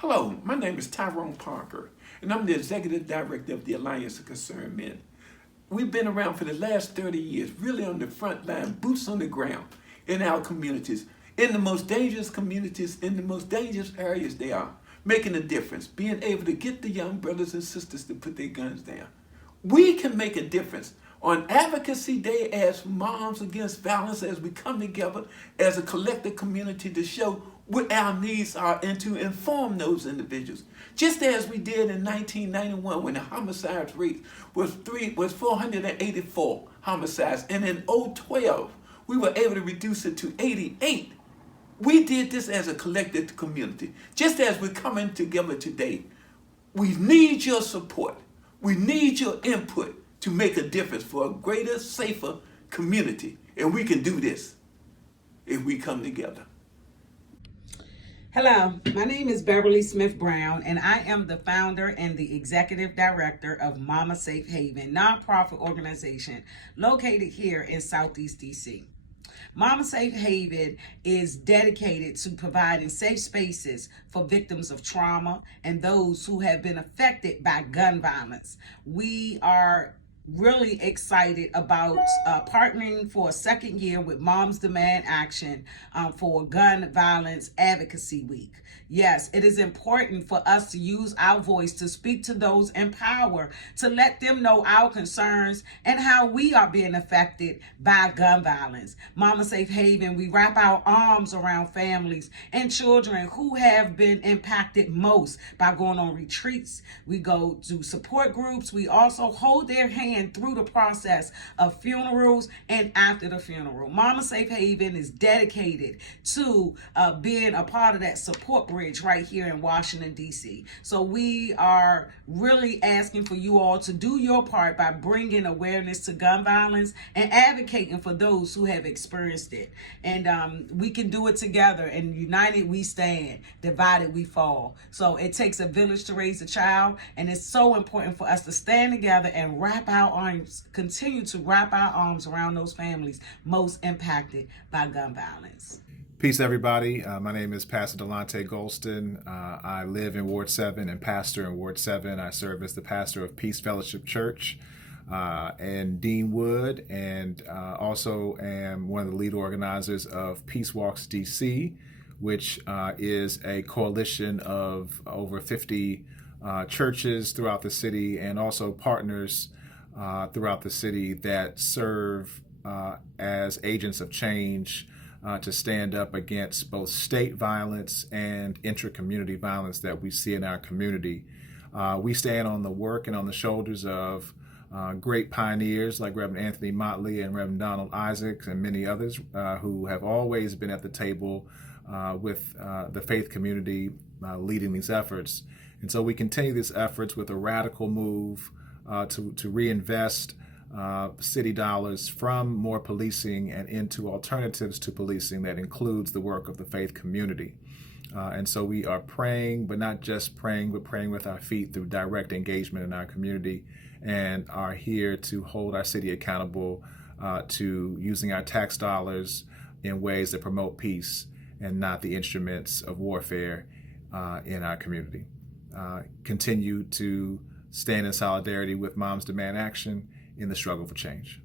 Hello, my name is Tyrone Parker, and I'm the Executive Director of the Alliance of Concerned Men. We've been around for the last 30 years, really on the front line, boots on the ground in our communities, in the most dangerous communities, in the most dangerous areas they are, making a difference, being able to get the young brothers and sisters to put their guns down. We can make a difference. On Advocacy Day, as Moms Against Violence, as we come together as a collective community to show what our needs are and to inform those individuals. Just as we did in 1991 when the homicide rate was 484 homicides, and in 2012 we were able to reduce it to 88. We did this as a collective community. Just as we're coming together today, we need your support. We need your input to make a difference for a greater, safer community. And we can do this if we come together. Hello, my name is Beverly Smith Brown, and I am the founder and the executive director of Mama Safe Haven, nonprofit organization located here in Southeast DC. Mama Safe Haven is dedicated to providing safe spaces for victims of trauma and those who have been affected by gun violence. We are really excited about partnering for a second year with Moms Demand Action for Gun Violence Advocacy Week. Yes, it is important for us to use our voice to speak to those in power, to let them know our concerns and how we are being affected by gun violence. Mama Safe Haven, we wrap our arms around families and children who have been impacted most by going on retreats. We go to support groups. We also hold their hand through the process of funerals and after the funeral. Mama Safe Haven is dedicated to being a part of that support bridge right here in Washington, D.C. So we are really asking for you all to do your part by bringing awareness to gun violence and advocating for those who have experienced it. And we can do it together, and united we stand, divided we fall. So it takes a village to raise a child, and it's so important for us to stand together and wrap our arms, continue to wrap our arms around those families most impacted by gun violence. Peace, everybody. My name is Pastor Delonte Golston. I live in Ward 7 and pastor in Ward 7. I serve as the pastor of Peace Fellowship Church in Deanwood, and also am one of the lead organizers of Peace Walks DC, which is a coalition of over 50 churches throughout the city, and also partners throughout the city that serve as agents of change to stand up against both state violence and intra-community violence that we see in our community. We stand on the work and on the shoulders of great pioneers like Reverend Anthony Motley and Reverend Donald Isaacs and many others who have always been at the table with the faith community leading these efforts. And so we continue these efforts with a radical move to reinvest city dollars from more policing and into alternatives to policing that includes the work of the faith community. And so we are praying, but not just praying, but praying with our feet through direct engagement in our community, and are here to hold our city accountable to using our tax dollars in ways that promote peace and not the instruments of warfare in our community. Continue to stand in solidarity with Moms Demand Action in the struggle for change.